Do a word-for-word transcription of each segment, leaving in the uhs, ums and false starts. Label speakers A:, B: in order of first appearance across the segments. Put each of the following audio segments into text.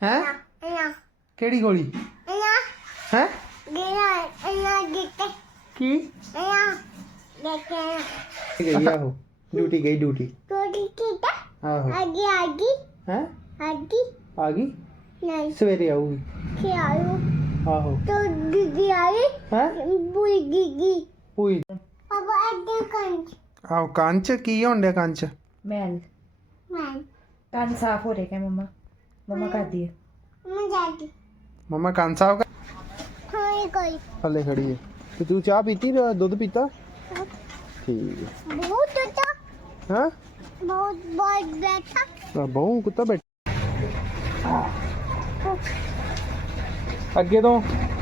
A: ਹੈ ਕਿਹੜੀ ਗੋਲੀ ਹੈ ਕੀ ਗਈ ਆਹੋ ਡਿਊਟੀ ਗਈ ਡਿਊਟੀ ਆਹੋ ਹੈ ਆ ਗਈ ਸਵੇਰੇ ਆਊਗੀ ਆਹੋ ਹੈ ਪੂਈ ਆਹੋ ਕੰਚ ਕੀ ਹੋਣ ਡਿਆ ਕੰਚ
B: मैल कान साफ हो रहे क्या मम्मा मम्मा कर दिए
A: मम्मा कान साफ कर थल्ले खड़ी है तो तू चाह पीती दूध पीता ठीक है
C: बहुत अच्छा
A: हाँ
C: बहुत बहुत बैठा
A: बहु कुत्ता बैठा ਅੱਗੇ ਤੋਂ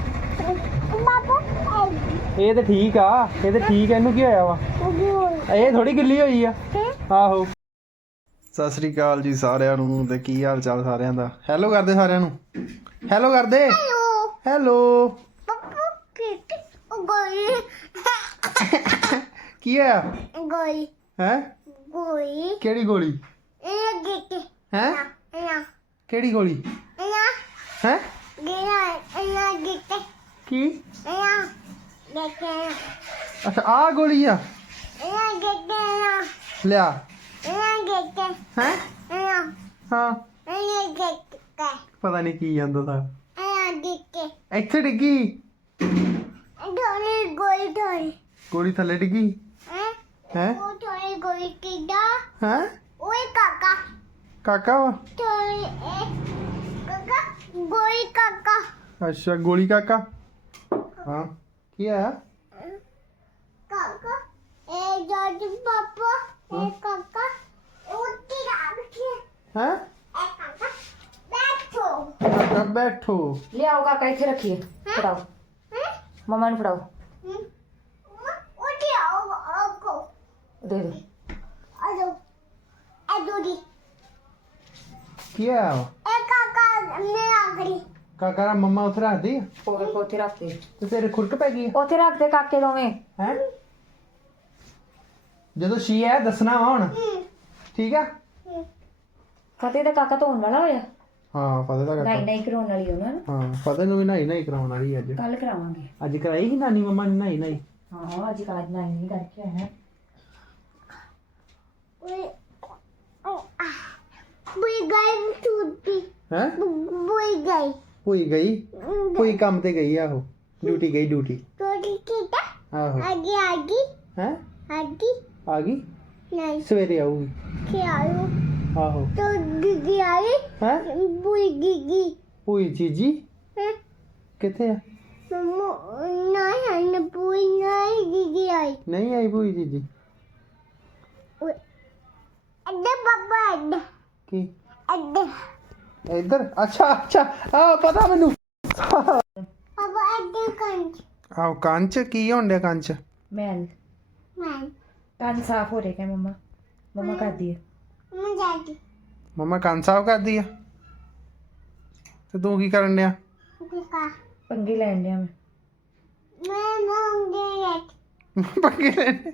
A: ਇਹ ਤੇ ਠੀਕ ਆ ਇਹ ਤੇ ਠੀਕ ਆ ਇਹਨੂੰ ਕੀ ਹੋਇਆ ਵਾ ਇਹ ਥੋੜੀ ਗਿੱਲੀ ਹੋਈ ਆ ਆਹੋ ਸਤਿ ਸ੍ਰੀ ਅਕਾਲ ਜੀ ਸਾਰਿਆਂ ਨੂੰ ਤੇ ਕੀ ਹਾਲ ਚਾਲ ਸਾਰਿਆਂ ਦਾ ਹੈਲੋ ਕਰਦੇ ਸਾਰਿਆਂ ਨੂੰ ਹੈਲੋ ਕਰਦੇ ਹੈਲੋ ਕੀ ਆ
C: ਗੋਲੀ
A: ਹੈ
C: ਗੋਲੀ
A: ਕਿਹੜੀ ਗੋਲੀ
C: ਇਹ ਗਿੱਟੇ
A: ਹੈ
C: ਇਹ
A: ਕਿਹੜੀ ਗੋਲੀ
C: ਇਹ
A: ਹੈ
C: ਇਹ ਇਹ ਗਿੱਟੇ
A: ਕੀ
C: ਇਹ ਗਿੱਟੇ
A: ਅੱਛਾ ਆ ਗੋਲੀ ਆ
C: ਇਹ ਗਿੱਟੇ
A: ਲਿਆ
C: ਇਹ ਗਿੱਟੇ
A: ਹੈ
C: ਇਹ
A: ਹਾਂ
C: ਇਹ ਗਿੱਟੇ
A: ਪਤਾ ਨਹੀਂ ਕੀ ਜਾਂਦਾ ਤਾਂ
C: ਇਹ ਗਿੱਟੇ
A: ਇੱਥੇ ਡਿੱਗੀ
C: ਦੋਨੇ ਗੋਲੀ ਦੋਨੇ
A: ਗੋਲੀ ਥੱਲੇ ਡਿੱਗੀ
C: ਹੈ
A: ਹੈ
C: ਉਹ ਦੋਨੇ ਗੋਲੀ ਕਿਦਾ
A: ਹੈ
C: ਓਏ ਕਾਕਾ
A: ਕਾਕਾ ਵਾ
C: ਤੋਏ ਇਹ ਕਾਕਾ ਗੋਲੀ ਕਾਕਾ
A: ਅੱਛਾ ਗੋਲੀ ਕਾਕਾ ਹਾਂ ਕੀ ਆ
C: ਕਾਕਾ ਇਹ ਜੱਜ ਪਾਪਾ ਇਹ ਕਾਕਾ ਉੱਤੀ ਰਾਮ ਕੇ
A: ਹੈ
C: ਇਹ ਕਾਕਾ ਬੈਠੋ
A: ਕਾਕਾ ਬੈਠੋ
B: ले आओ काका इथे रखिए पढ़ाओ
C: ਹੈ
B: मम्मा ने पढ़ाओ
C: ਉੱਤੀ ਆਓ ਆਓ
B: दे दो
C: ਆਜੋ ਆਜੋਦੀ
A: ਕੀ ਆ
C: ਇਹ ਕਾਕਾ ਨੇ ਆਗਰੀ
A: ਕਾਕਾ ਦਾ ਮੰਮਾ ਉੱਥੇ ਰੱਖਦੀ ਆ
B: और ओथे रख दे
A: ਤੇ ਤੇਰੇ ਖੁਰਕ ਪੈ ਗਈ
B: ओथे रख दे काके दोवें
A: ਹੈ ਜਦੋਂ ਸ਼ੀ ਹੈ ਦੱਸਣਾ ਵਾ ਹੁਣ ਠੀਕ ਆ
B: फतेह दा काका धोन वाला होया
A: ਹਾਂ ਫਤਿਹ ਦਾ
B: नहीं
A: ਕਾਕਾ
B: नहीं कराने वाली होना ना
A: ਹਾਂ ਫਤਿਹ ਨੂੰ ਵੀ ਨਹਾਈ ਨਹਾਈ ਕਰਾਉਣ ਵਾਲੀ ਅੱਜ
B: कल करावांगे
A: ਅੱਜ ਕਰਾਈ ਸੀ ਨਾਨੀ ਮੰਮਾ ਨੇ ਨਹਾਈ ਨਹਾਈ
B: हां आज काज नहीं नहीं करके आए हैं
C: ਓਏ ਬੁਈ ਗਈ ਟੂਟੀ
A: ਹੈ
C: ਬੁਈ ਗਈ
A: ਭੂਈ ਗਈ ਭੂਈ ਕੰਮ ਤੇ ਗਈ ਆ ਉਹ ਡਿਊਟੀ ਗਈ ਡਿਊਟੀ
C: ਟੂਟੀ ਕਿਤਾ
A: ਆਹੋ
C: ਆਗੀ ਆਗੀ
A: ਹੈ
C: ਆਗੀ
A: ਆ ਗਈ
C: ਨਹੀਂ
A: ਸਵੇਰੇ ਆਊਗੀ
C: ਖਿਆਲੂ
A: ਆਹੋ
C: ਤੋ ਗਿੱਗੀ ਆਈ
A: ਹੈ
C: ਬੁਈ ਗਿੱਗੀ
A: ਭੂਈ ਜੀਜੀ
C: ਹੈ
A: ਕਿੱਥੇ ਆ
C: ਮਮੋ ਨਹੀਂ ਹਨ ਬੁਈ ਨਹੀਂ ਗਿੱਗੀ ਆਈ
A: ਨਹੀਂ ਆਈ ਭੂਈ ਜੀਜੀ
C: ਓਏ ਅੱਡੇ ਬਾਬਾ ਅੱਡੇ
A: ਕੀ
C: ਅੱਡੇ
A: ਇੱਧਰ ਅੱਛਾ ਅੱਛਾ ਆ ਪਤਾ ਮੈਨੂੰ
C: ਬਾਬਾ ਅੱਡੇ ਕੰਚ
A: ਆਹ ਕੰਚ ਕੀ ਹੋਣ ਡਿਆ ਕੰਚ
B: मैल
C: ਮੈਂ
B: कान साफ हो रहे क्या मम्मा मम्मा कर दिए
C: ਮੈਂ ਜਾਦੀ
A: ਮੰਮਾ ਕੰਨ ਸਾਫ ਕਰਦੀ ਆ ਤੇ ਤੂੰ ਕੀ ਕਰਨ ਡਿਆ
C: ਕਿਕਾ
B: पंगे लैन लिया मैं
C: ਮੈਂ ਮੰਗੇ ਰੈਟ
A: ਪੱਕੇ ਲੈਣੇ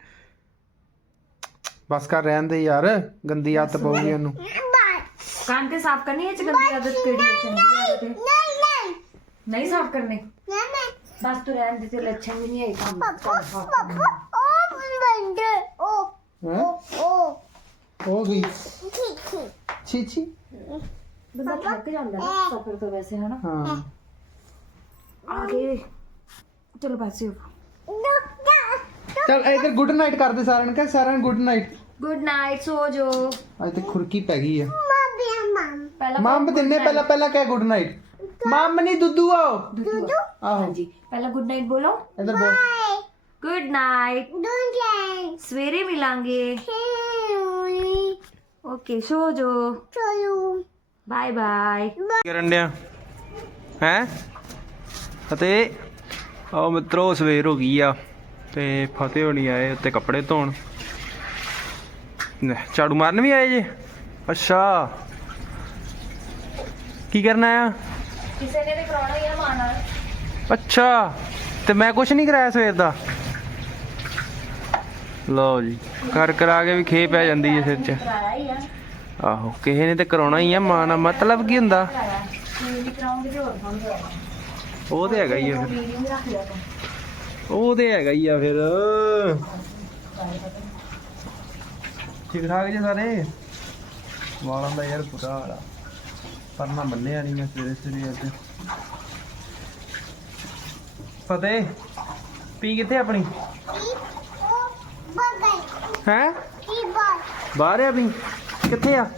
A: ਬਸ ਕਰ ਰਹਿਣ ਦੇ ਯਾਰ ਗੰਦੀ ਆਦਤ ਪਊਗੀ ਉਹਨੂੰ
C: ਬਾਏ
B: कान ते साफ करनी है च गंदी आदत केड़ी है चंगी आदत है
C: ਨਹੀਂ ਨਹੀਂ
B: नहीं साफ करने
C: ਨਹੀਂ ਨਹੀਂ
B: बस तू रहन दे तेरे लक्षण भी नहीं है काम
C: ਪਾਪਾ ਪਾਪਾ ਉਹ ਬੰਦੇ ਉਹ
A: ਹੈਂ?
C: ਉਹ
A: ਹੋ ਗਈ
C: ਠੀਕ ਠੀਕ
A: ਛੀ ਛੀ
B: बंदा थक जाता है सफर तो वैसे है ना
A: ਹਾਂ
B: आगे चलो पैसे
C: ਡਾਕਟਰ
A: ਚਲ ਇੱਧਰ ਗੁੱਡ ਨਾਈਟ ਕਰਦੇ ਸਾਰਿਆਂ ਨੂੰ ਕਹ ਸਾਰਿਆਂ ਨੂੰ ਗੁੱਡ ਨਾਈਟ
B: गुड नाइट सो जो
A: ਅੱਜ ਤੇ ਖੁਰਕੀ ਪੈ ਗਈ ਆ
C: ਮਾਬੀ ਮਮ
B: पहला
A: ਮੰਮ ਦਿਨੇ ਪਹਿਲਾਂ ਪਹਿਲਾਂ ਕਹਿ ਗੁੱਡ ਨਾਈਟ ਮੰਮ ਨਹੀਂ ਦੁੱਧੂ ਆਓ
B: दुदू
A: ਆਹੋ
B: हाँ जी पहला गुड नाइट बोलो
A: ਇੱਧਰ ਬੋਲ
C: bye
B: good night
C: don't land
B: सवेरे मिलांगे
C: ਹੇਲੀ
B: ओके सो जो
C: ਚਲੋ
B: बाय बाय
A: ਕਰਨ ਡਿਆ ਹੈ ਅਤੇ ਆਓ ਮਿੱਤਰੋ ਸਵੇਰ ਹੋ ਗਈ ਆ ਤੇ ਫਤਿਹ ਹੋਣੀ ਆਏ ਉੱਤੇ ਕੱਪੜੇ ਧੋਣ ਲੈ, ਝਾੜੂ ਮਾਰਨ ਵੀ ਆਏ ਜੇ ਅੱਛਾ ਕੀ ਕਰਨਾ ਆ
B: किसी ने भी कराना ही है माना
A: ਅੱਛਾ ਤੇ ਮੈਂ ਕੁਛ ਨਹੀਂ ਕਰਾਇਆ ਸਵੇਰ ਦਾ ਲਓ ਜੀ ਕਰ ਕਰਾ ਕੇ ਵੀ ਖੇ ਪੈ ਜਾਂਦੀ ਹੈ ਸਿਰ 'ਚ
B: कराया ही है
A: ਆਹੋ ਕਿਸੇ ਨੇ ਤੇ ਕਰਾਉਣਾ ਹੀ ਆ ਮਾਂ ਨਾਲ ਮਤਲਬ ਕੀ ਹੁੰਦਾ ਉਹ ਤੇ ਹੈਗਾ ਹੀ ਆ ਫਿਰ ਉਹ ਤੇ ਹੈਗਾ ਹੀ ਆ ਫਿਰ ਠੀਕ ਠਾਕ ਜੀ ਸਾਰੇ ਵਾਲਾਂ ਦਾ ਯਾਰ ਬੁਰਾ ਹਾਲ ਆ ਪਰ ਮੈਂ ਬੰਨਿਆ ਨਹੀਂ ਮੈਂ ਸਵੇਰੇ ਸਵੇਰੇ ਅੱਜ ਫਤਿਹ ਪੀ ਕਿੱਥੇ ਆਪਣੀ ਹੈ ਬਾਹਰ ਆ ਪੀ ਕਿੱਥੇ ਆ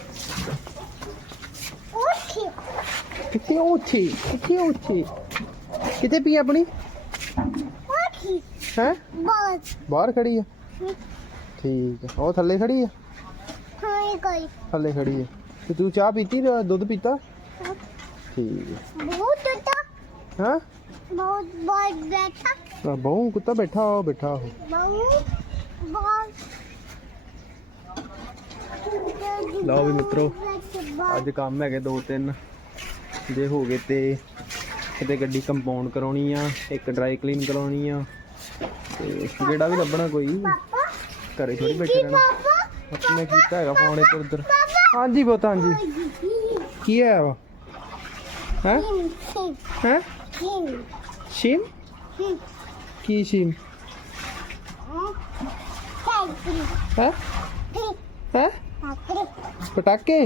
A: ਕਿੱਥੇ ਉੱਥੇ ਕਿੱਥੇ ਉੱਥੇ ਕਿੱਥੇ ਪੀ ਆਪਣੀ ਹੈ ਬਾਹਰ ਖੜੀ ਆ ਠੀਕ ਆ ਉਹ ਥੱਲੇ ਖੜੀ ਆ ਥੱਲੇ ਖੜੀ ਆ ਤੇ ਤੂੰ ਚਾਹ ਪੀਤੀ ਦੁੱਧ ਪੀਤਾ ਠੀਕ ਹੈ ਹਾਂ
C: बहुत बहुत बैठा
A: ਬਹੁ ਕੁੱਤਾ ਬੈਠਾ ਹੋ ਬੈਠਾ ਹੋ
C: बहुत बहुत
A: ਲਓ ਵੀ ਮਿੱਤਰੋ ਅੱਜ ਕੰਮ ਹੈਗੇ ਦੋ ਤਿੰਨ ਜੇ ਹੋ ਗਏ ਤੇ ਕਿਤੇ ਗੱਡੀ ਕੰਪਾਊਂਡ ਕਰਾਉਣੀ ਆ ਇੱਕ ਡਰਾਈ ਕਲੀਨ ਕਰਾਉਣੀ ਆ ਤੇ ਜਿਹੜਾ ਵੀ ਲੱਭਣਾ ਕੋਈ ਘਰੇ ਥੋੜੀ ਬੈਠੇ ਰਹਿਣਾ ਆਪਣੇ ਕੀਤਾ ਹੈਗਾ ਫੋਨ ਇੱਧਰ ਉੱਧਰ ਹਾਂਜੀ ਬਹੁਤ ਹਾਂਜੀ ਕੀ ਹੈ ਵਾ ਹੈ ਹੈ ਸ਼ੀਮ ਕੀ ਸ਼ੀਮ ਹੈ ਹੈ ਪਟਾਕੇ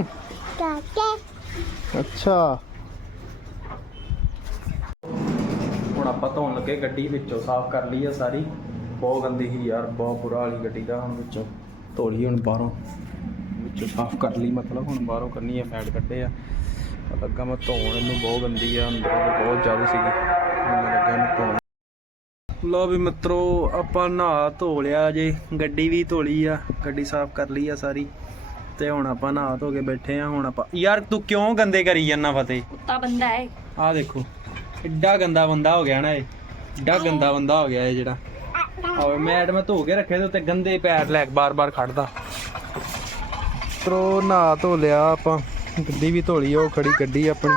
A: ਅੱਛਾ ਹੁਣ ਆਪਾਂ ਧੋਣ ਲੱਗੇ ਗੱਡੀ ਵਿੱਚੋਂ ਸਾਫ਼ ਕਰ ਲਈ ਆ ਸਾਰੀ ਬਹੁਤ ਗੰਦੀ ਸੀ ਯਾਰ ਬਹੁਤ ਬੁਰਾ ਹਾਲੀ ਗੱਡੀ ਦਾ ਹੁਣ ਵਿੱਚੋਂ ਧੋ ਲਈ ਹੁਣ ਬਾਹਰੋਂ ਵਿੱਚੋਂ ਸਾਫ਼ ਕਰ ਲਈ ਮਤਲਬ ਹੁਣ ਬਾਹਰੋਂ ਕਰਨੀ ਆ ਮੈਟ ਕੱਢੇ ਆ ਲੱਗਾ ਮੈਂ ਧੋਣ ਇਹਨੂੰ ਬਹੁਤ ਗੰਦੀ ਆ ਅੰਦਰੋਂ ਬਹੁਤ ਜ਼ਿਆਦਾ ਸੀਗੀ ਹੁਣ ਮੈਂ ਲੱਗਾ ਇਹਨੂੰ ਧੋਣ ਲਓ ਵੀ ਮਿੱਤਰੋ ਆਪਾਂ ਨਹਾ ਧੋ ਲਿਆ ਜੇ ਗੱਡੀ ਵੀ ਧੋ ਲਈ ਆ ਗੱਡੀ ਸਾਫ਼ ਕਰ ਲਈ ਆ ਸਾਰੀ ਤੇ ਹੁਣ ਆਪਾਂ ਨਹਾ ਧੋ ਕੇ ਬੈਠੇ ਆ ਹੁਣ ਆਪਾਂ ਯਾਰ ਤੂੰ ਕਿਉਂ ਗੰਦੇ ਕਰੀ ਜਾਂਦਾ ਫਤਿਹ
B: ਕੁੱਤਾ ਬੰਦਾ ਹੈ
A: ਆਹ ਦੇਖੋ ਏਡਾ ਗੰਦਾ ਬੰਦਾ ਹੋ ਗਿਆ ਨਾ ਇਹ ਏਡਾ ਗੰਦਾ ਬੰਦਾ ਹੋ ਗਿਆ ਇਹ ਜਿਹੜਾ ਆਹ ਮੈਟ ਮੈਂ ਧੋ ਕੇ ਰੱਖੇ ਤੇ ਉੱਤੇ ਗੰਦੇ ਪੈਰ ਲੈ ਕੇ ਬਾਰ-ਬਾਰ ਖੜਦਾ ਤਰੋ ਨਹਾ ਧੋ ਲਿਆ ਆਪਾਂ ਗੱਡੀ ਵੀ ਧੋ ਲਈ ਉਹ ਖੜੀ ਗੱਡੀ ਆਪਣੀ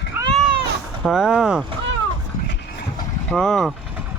A: ਹਾਂ ਹਾਂ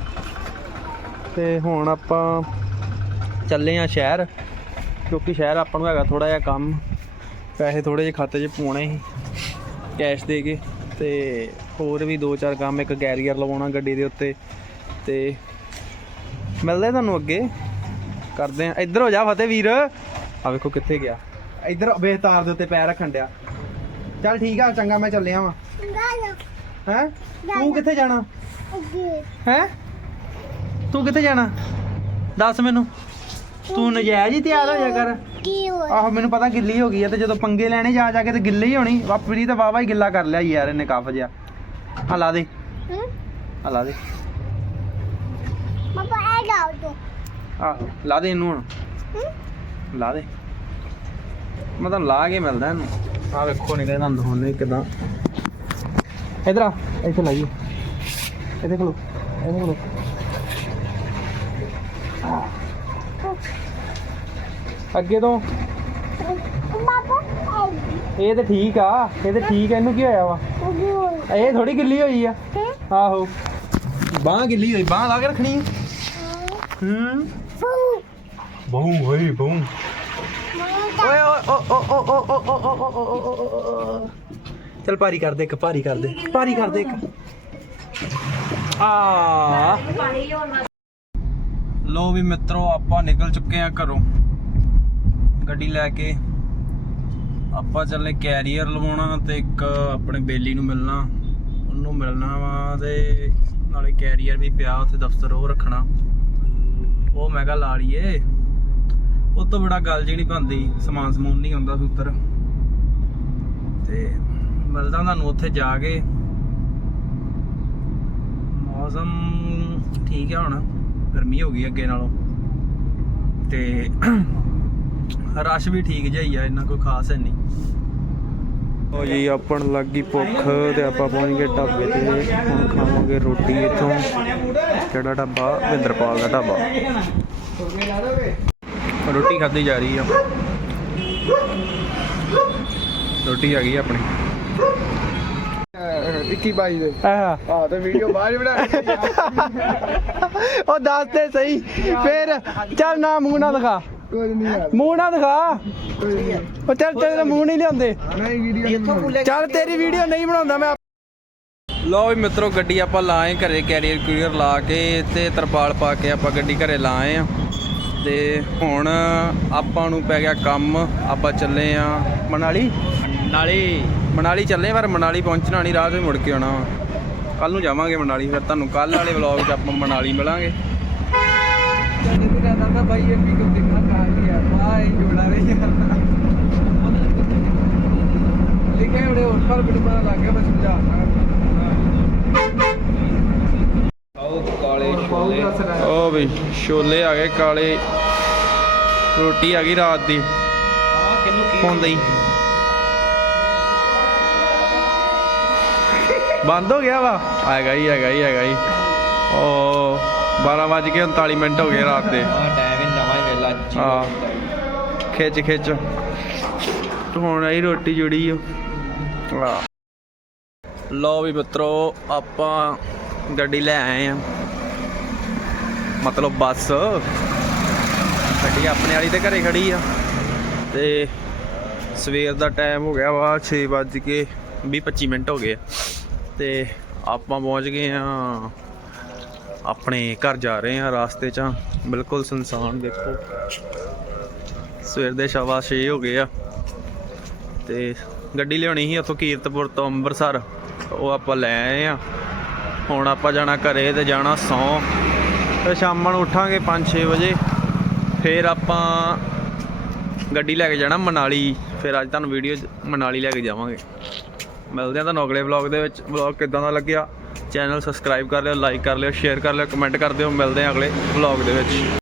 A: ਤੇ ਹੁਣ ਆਪਾਂ ਚੱਲੇ ਆ ਸ਼ਹਿਰ ਕਿਉਂਕਿ ਸ਼ਹਿਰ ਆਪਾਂ ਨੂੰ ਹੈਗਾ ਥੋੜਾ ਜਿਹਾ ਕੰਮ ਪੈਸੇ ਥੋੜੇ ਜਿਹੇ ਖਾਤੇ 'ਚ ਪਾਉਣੇ ਸੀ ਕੈਸ਼ ਦੇ ਕੇ ਤੇ ਹੋਰ ਵੀ ਦੋ ਚਾਰ ਕੰਮ ਇੱਕ ਕੈਰੀਅਰ ਲਵਾਉਣਾ ਗੱਡੀ ਦੇ ਉੱਤੇ ਤੇ ਮਿਲਦੇ ਤੁਹਾਨੂੰ ਅੱਗੇ ਕਰਦੇ ਆ ਇੱਧਰ ਹੋ ਜਾ ਫਤਿਹ ਵੀਰ ਆ ਵੇਖੋ ਕਿੱਥੇ ਗਿਆ ਇੱਧਰ ਬੇਤਾਰ ਦੇ ਉੱਤੇ ਪੈਰ ਰੱਖਣ ਡਿਆ ਚੱਲ ਠੀਕ ਆ ਚੰਗਾ ਮੈਂ ਚੱਲਿਆ ਵਾਂ ਹੈਂ ਤੂੰ ਕਿੱਥੇ ਜਾਣਾ ਹੈਂ ਤੂੰ ਕਿੱਥੇ ਜਾਣਾ ਦੱਸ ਮੈਨੂੰ ਤੂੰ ਨਜਾਇਜ਼ ਹੀ ਤਿਆਰ ਹੋ ਜਾ ਕਰ ਆਹੋ ਮੈਨੂੰ ਪਤਾ ਗਿੱਲੀ ਹੋ ਗਈ ਆ ਤੇ ਜਦੋਂ ਪੰਗੇ ਲੈਣੇ ਜਾ ਜਾ ਕੇ ਤੇ ਗਿੱਲੀ ਹੋਣੀ ਵਾਪਰੀ ਤਾਂ ਵਾਵਾ ਹੀ ਗਿੱਲਾ ਕਰ ਲਿਆ ਯਾਰ ਇਹਨੇ ਕੱਫ ਜਿਹਾ ਆ ਲਾ ਦੇ ਆ ਲਾ ਦੇ ਆਹੋ ਲਾ ਦੇ ਇਹਨੂੰ ਹੁਣ ਲਾ ਦੇ ਮੈਂ ਤਾਂ ਲਾ ਕੇ ਮਿਲਦਾ ਇਹਨੂੰ ਆ ਵੇਖੋ ਨਹੀਂ ਕਹਿੰਦਾ ਦਿਖਾਉਣੇ ਕਿਦਾਂ ਇਧਰ ਆ ਇੱਥੇ ਲਾਈਏ ਇੱਥੇ ਖਲੋ ਇੱਥੇ ਖਲੋ ਅੱਗੇ ਤੋਂ ਇਹ ਤੇ ਠੀਕ ਆ ਇਹ ਤੇ ਠੀਕ ਆ ਇਹਨੂੰ ਕੀ ਹੋਇਆ ਵਾ ਇਹ ਥੋੜੀ ਗਿੱਲੀ ਹੋਈ ਆ ਆਹੋ ਬਾਂਹ ਗਿੱਲੀ ਹੋਈ ਬਾਂਹ ਲਾ ਕੇ ਰੱਖਣੀ ਹੂੰ ਬਹੁ ਹੋਈ ਬਹੁ ਓਏ ਓ ਓ ਓ ਓ ਓ ਓ ਓ ਚੱਲ ਭਾਰੀ ਕਰ ਦੇ ਇੱਕ ਭਾਰੀ ਕਰ ਦੇ ਭਾਰੀ ਕਰ ਦੇ ਇੱਕ ਆ ਲੋ ਵੀ ਮਿੱਤਰੋ ਆਪਾਂ ਨਿਕਲ ਚੁੱਕੇ ਆ ਘਰੋਂ ਗੱਡੀ ਲੈ ਕੇ ਆਪਾਂ ਚੱਲੇ ਕੈਰੀਅਰ ਲਵਾਉਣਾ ਤੇ ਇੱਕ ਆਪਣੇ ਬੇਲੀ ਨੂੰ ਮਿਲਣਾ ਉਹਨੂੰ ਮਿਲਣਾ ਵਾ ਤੇ ਨਾਲੇ ਕੈਰੀਅਰ ਵੀ ਪਿਆ ਉੱਥੇ ਦਫ਼ਤਰ ਉਹ ਰੱਖਣਾ ਉਹ ਮੈਂ ਕਿਹਾ ਲਾ ਲਈਏ ਉਹ ਤੋਂ ਬੜਾ ਗੱਲ ਜਿਹੜੀ ਬਣਦੀ ਸਮਾਨ ਸਮੂਨ ਨਹੀਂ ਹੁੰਦਾ ਸੂਤਰ ਤੇ ਮਿਲਦਾ ਤੁਹਾਨੂੰ ਉੱਥੇ ਜਾ ਕੇ ਮੌਸਮ ਠੀਕ ਆ ਹੁਣ ਗਰਮੀ ਹੋ ਗਈ ਅੱਗੇ ਨਾਲੋਂ ਤੇ ਰਸ਼ ਵੀ ਠੀਕ ਜਿਹਾ ਹੀ ਆ ਇੰਨਾ ਕੋਈ ਖਾਸ ਹੈ ਨਹੀਂ ਉਹ ਜੀ ਆਪਣ ਲੱਗੀ ਭੁੱਖ ਤੇ ਆਪਾਂ ਪਹੁੰਚ ਗਏ ਢਾਬੇ ਤੇ ਹੁਣ ਖਾਵਾਂਗੇ ਰੋਟੀ ਇੱਥੋਂ ਕਿਹੜਾ ਢਾਬਾ ਵਿੰਦਰਪਾਲ ਦਾ ਢਾਬਾ ਰੋਟੀ ਖਾਧੀ ਜਾ ਰਹੀ ਆ ਰੋਟੀ ਆ ਗਈ ਆਪਣੀ ਇੱਕੀ ਬਾਈ ਦੇ ਆਹ ਤੇ ਵੀਡੀਓ ਬਾਅਦ ਬਣਾ ਉਹ ਦੱਸ ਤੇ ਸਹੀ ਫੇਰ ਚੱਲ ਨਾ ਮੂੰਹ ਨਾ ਦਿਖਾ ਕੋਈ ਨਹੀਂ
D: ਮੂੰਹ ਨਾ ਦਿਖਾ ਉਹ ਚੱਲ ਤੇਰੇ ਮੂੰਹ ਨਹੀਂ ਲਿਆਉਂਦੇ
A: ਨਹੀਂ ਵੀਡੀਓ
D: ਚੱਲ ਤੇਰੀ ਵੀਡੀਓ ਨਹੀਂ ਬਣਾਉਂਦਾ ਮੈਂ
A: ਲਓ ਵੀ ਮਿੱਤਰੋ ਗੱਡੀ ਆਪਾਂ ਲਾਏ ਘਰੇ ਕੈਰੀਅਰ ਕੂਰੀਅਰ ਲਾ ਕੇ ਤੇ ਤਰਪਾਲ ਪਾ ਕੇ ਆਪਾਂ ਗੱਡੀ ਘਰੇ ਲਾਏ ਆ ਤੇ ਹੁਣ ਆਪਾਂ ਨੂੰ ਪੈ ਗਿਆ ਕੰਮ ਆਪਾਂ ਚੱਲੇ ਆ ਮਨਾਲੀ ਮਨਾਲੀ ਮਨਾਲੀ ਚੱਲੇ ਪਰ ਮਨਾਲੀ ਪਹੁੰਚਣਾ ਨਹੀਂ ਰਾਹ 'ਚ ਮੁੜ ਕੇ ਆਉਣਾ ਕੱਲ ਨੂੰ ਜਾਵਾਂਗੇ ਮਨਾਲੀ ਫਿਰ ਤੁਹਾਨੂੰ ਕੱਲ ਵਾਲੇ ਵਲੌਗ 'ਚ ਆਪਾਂ ਮਨਾਲੀ ਮਿਲਾਂਗੇ
D: ਭਾਈ ਇਹ ਵੀ ਕੁਝ ਦੇਖਣਾ ਕਹਾਂ ਯਾਰ ਵਾਹ ਇਹ ਜੋੜਾ ਵੇ ਲਿਖਿਆ ਉਹਦੇ ਹੋਰ ਪਰ ਬੜੀ ਪਤਾ ਲੱਗ ਗਿਆ ਮੈਂ ਸਮਝਾਉਣਾ
A: ਕਾਲੇ ਛੋਲੇ ਉਹ ਵੀ ਛੋਲੇ ਆ ਗਏ ਕਾਲੇ ਰੋਟੀ ਆ ਗਈ ਰਾਤ ਦੀ ਹੁੰਦੇ ਹੀ ਬੰਦ ਹੋ ਗਿਆ ਵਾ ਆਏਗਾ ਹੀ ਹੈਗਾ ਹੀ ਹੈਗਾ ਹੀ ਉਹ ਬਾਰਾਂ ਵੱਜ ਕੇ ਉਨਤਾਲੀ ਮਿੰਟ ਹੋ ਗਏ ਰਾਤ ਦੇ
D: ਟਾਈਮ ਹੀ ਨਵਾਂ ਹੀ ਵੇਲਾ
A: ਹਾਂ ਖਿੱਚ ਖਿੱਚ ਹੁਣ ਆਈ ਰੋਟੀ ਜੁੜੀ ਆ ਲਓ ਵੀ ਮਿੱਤਰੋ ਆਪਾਂ ਗੱਡੀ ਲੈ ਆਏ ਆ ਮਤਲਬ ਬੱਸ ਗੱਡੀ ਆਪਣੇ ਵਾਲੀ ਤੇ ਘਰੇ ਖੜੀ ਆ ਤੇ ਸਵੇਰ ਦਾ ਟਾਈਮ ਹੋ ਗਿਆ ਵਾ ਛੇ ਵੱਜ ਕੇ ਵੀਹ ਪੱਚੀ ਮਿੰਟ ਹੋ ਗਏ ਤੇ ਆਪਾਂ ਪਹੁੰਚ ਗਏ ਆ ਆਪਣੇ ਘਰ ਜਾ ਰਹੇ ਆ ਰਾਸਤੇ 'ਚ ਬਿਲਕੁਲ ਸੁਨਸਾਨ ਦੇਖੋ ਸਵੇਰ ਦੇ ਸਵਾ ਛੇ ਹੋ ਗਏ ਆ ਤੇ ਗੱਡੀ ਲਿਆਉਣੀ ਸੀ ਉੱਥੋਂ ਕੀਰਤਪੁਰ ਤੋਂ ਅੰਮ੍ਰਿਤਸਰ ਉਹ ਆਪਾਂ ਲੈ ਆਏ ਆ ਹੁਣ ਆਪਾਂ ਜਾਣਾ ਘਰੇ ਤੇ ਜਾਣਾ ਸੌਂ ਫਿਰ ਸ਼ਾਮਾਂ ਨੂੰ ਉੱਠਾਂਗੇ ਪੰਜ ਛੇ ਵਜੇ ਫਿਰ ਆਪਾਂ ਗੱਡੀ ਲੈ ਕੇ ਜਾਣਾ ਮਨਾਲੀ ਫਿਰ ਅੱਜ ਤੁਹਾਨੂੰ ਵੀਡੀਓ ਮਨਾਲੀ ਲੈ ਕੇ ਜਾਵਾਂਗੇ ਮਿਲਦੇ ਹਾਂ ਤੁਹਾਨੂੰ ਅਗਲੇ ਵਲੌਗ ਦੇ ਵਿੱਚ ਵਲੌਗ ਕਿੱਦਾਂ ਦਾ ਲੱਗਿਆ ਚੈਨਲ ਸਬਸਕ੍ਰਾਈਬ ਕਰ ਲਿਓ ਲਾਈਕ ਕਰ ਲਿਓ ਸ਼ੇਅਰ ਕਰ ਲਿਓ ਕਮੈਂਟ ਕਰ ਦਿਓ ਮਿਲਦੇ ਹਾਂ ਅਗਲੇ ਵਲੌਗ ਦੇ ਵਿੱਚ